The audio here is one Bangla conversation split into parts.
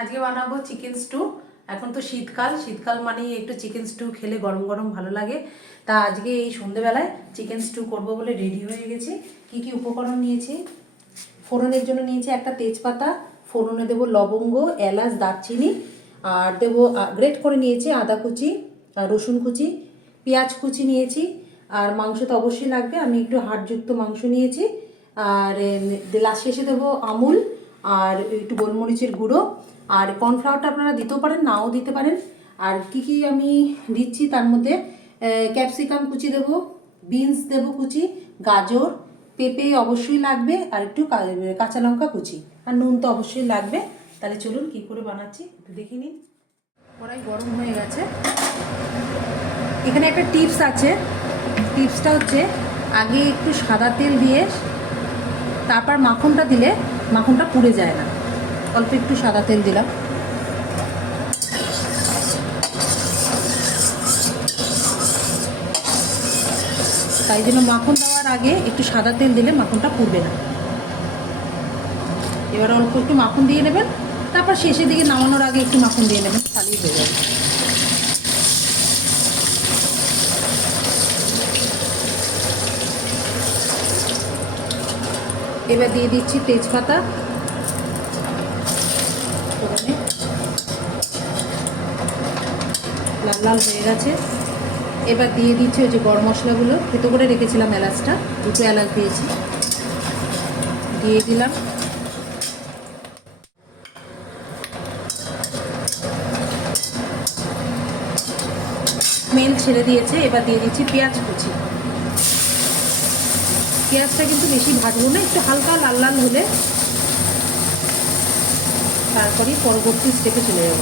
আজকে বানাবো চিকেন স্টু এখন তো শীতকাল শীতকাল মানেই একটু চিকেন স্টু খেলে গরম গরম ভালো লাগে। তা আজকে এই সন্ধেবেলায় চিকেন স্টু করব বলে রেডি হয়ে গেছি। কি কি উপকরণ নিয়েছি? ফোড়নের জন্য নিয়েছি একটা তেজপাতা, ফোড়নে দেবো লবঙ্গ, এলাচ, দারচিনি, আর দেবো গ্রেট করে নিয়েছি আদা কুচি রসুন কুচি, পেঁয়াজ কুচি নিয়েছি। আর মাংস তো অবশ্যই লাগবে, আমি একটু হাড়যুক্ত মাংস নিয়েছি। আর লাস্ট শেষে দেবো আমুল, আর একটু গোলমরিচের গুঁড়ো। আর কর্নফ্লাওয়ারটা আপনারা দিতেও পারেন, নাও দিতে পারেন। আর কি কি আমি দিচ্ছি তার মধ্যে ক্যাপসিকাম কুচি দেবো বিনস দেবো কুচি, গাজর, পেঁপে অবশ্যই লাগবে, আর একটু কাঁচা লঙ্কা কুচি। আর নুন তো অবশ্যই লাগবে। তাহলে চলুন কি করে বানাচ্ছি, একটু দেখে নিন। কড়াই গরম হয়ে গেছে। এখানে একটা টিপস আছে। টিপসটা হচ্ছে, আগে একটু সাদা তেল দিয়ে, তারপর মাখনটা দিলে মাখনটা পুড়ে যায় না। অল্প একটু সাদা তেল দিলাম। তাই জন্য মাখন দেওয়ার আগে একটু সাদা তেল দিলে মাখনটা পুড়বে না। এবার অল্প একটু মাখন দিয়ে নেবেন, তারপর শেষের দিকে নামানোর আগে একটু মাখন দিয়ে নেবেন, তাহলেই হয়ে যাবে। এবার দিয়ে দিচ্ছি তেজপাতা। লাল হয়ে গেছে। এবার দিয়ে দিচ্ছি ওই যে গরম মশলাগুলো। খেতে করে রেখেছিলাম এলাচটা, দুটো এলাচ দিয়েছি। দিয়ে দিলাম। স্মেল ছেড়ে দিয়েছে, এবার দিয়ে দিচ্ছি পেঁয়াজ কুচি। পেঁয়াজটা কিন্তু বেশি ভাজবো না, একটু হালকা লাল লাল হলে তারপরে পরবর্তী স্টেপে চলে যাব।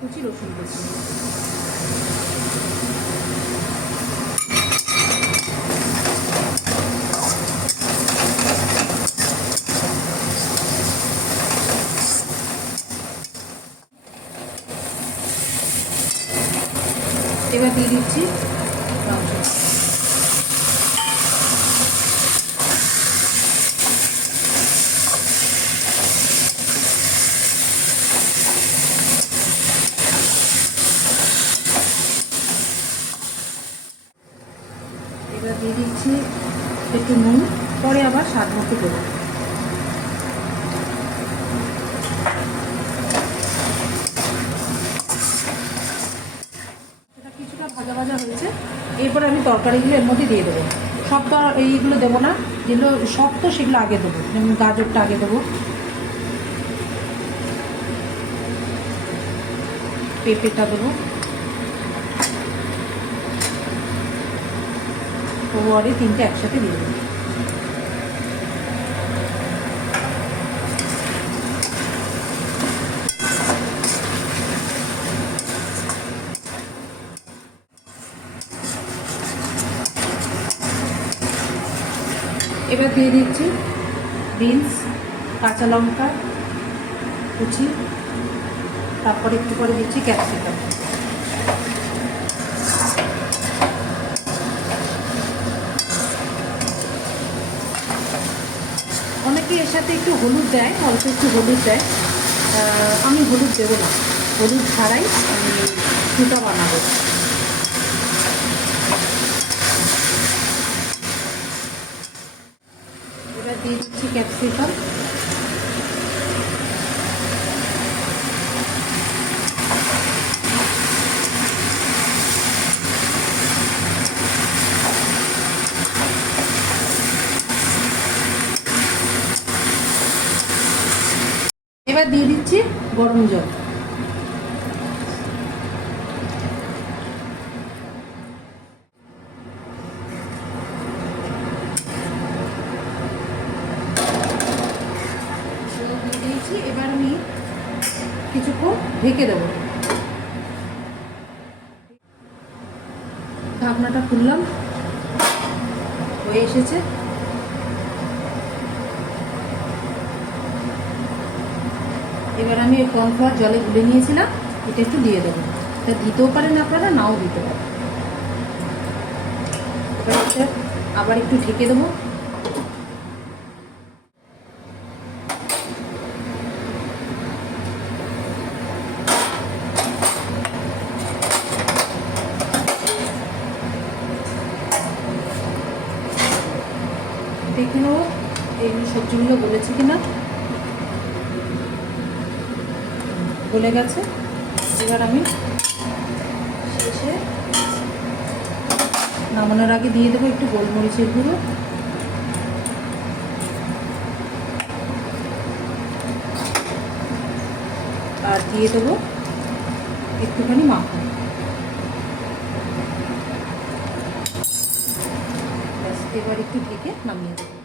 কুচি রসুন কুচি। এবার দিয়ে দিচ্ছি মাংস এবার দিয়ে দিচ্ছি একটু নুন, পরে আবার স্বাদ মতো দেবো। ভাজা ভাজা হয়েছে। এরপরে আমি তরকারিগুলো এর মধ্যে দিয়ে দেবো। সব তো এইগুলো দেবো না, যেগুলো শক্ত সেগুলো আগে দেবো, যেমন গাজরটা আগে দেবো। পেঁপেটা দেবো। পরে তিনটে একসাথে দিয়ে দেবো এবার দিয়ে দিচ্ছি বিনস, কাঁচা লঙ্কা, কুচি, তারপরে একটু করে দিচ্ছি ক্যাপসিকাম অনেকে এর সাথে একটু হলুদ দেয়, অল্প একটু হলুদ দেয়। আমি হলুদ দেবো না। হলুদ ছাড়াই আমি ফুটা বানাবো। এবার দিয়ে দিচ্ছি ক্যাপসিকাম। এবার দিয়ে দিচ্ছি গরম জল। এবার আমি কিছুক্ষণ ঢেকে দেবো। ঢাকনাটা খুললাম হয়ে এসেছে। এবার আমি ওই কর্নফ্লাওয়ার জলে গুলে নিয়েছিলাম, এটা একটু দিয়ে দেবো। এটা দিতেও পারেন আপনারা, নাও দিতে পারেন। আবার একটু ঢেকে দেবো। দেখে নেব এই সবজিগুলো গলেছে কিনা। গলে গেছে। এবার আমি শেষে নামানোর আগে দিয়ে দেবো একটু গোলমরিচের গুঁড়ো। আর দিয়ে দেবো একটুখানি মাখন। এবার একটু ঢেকে নামিয়ে দেবো।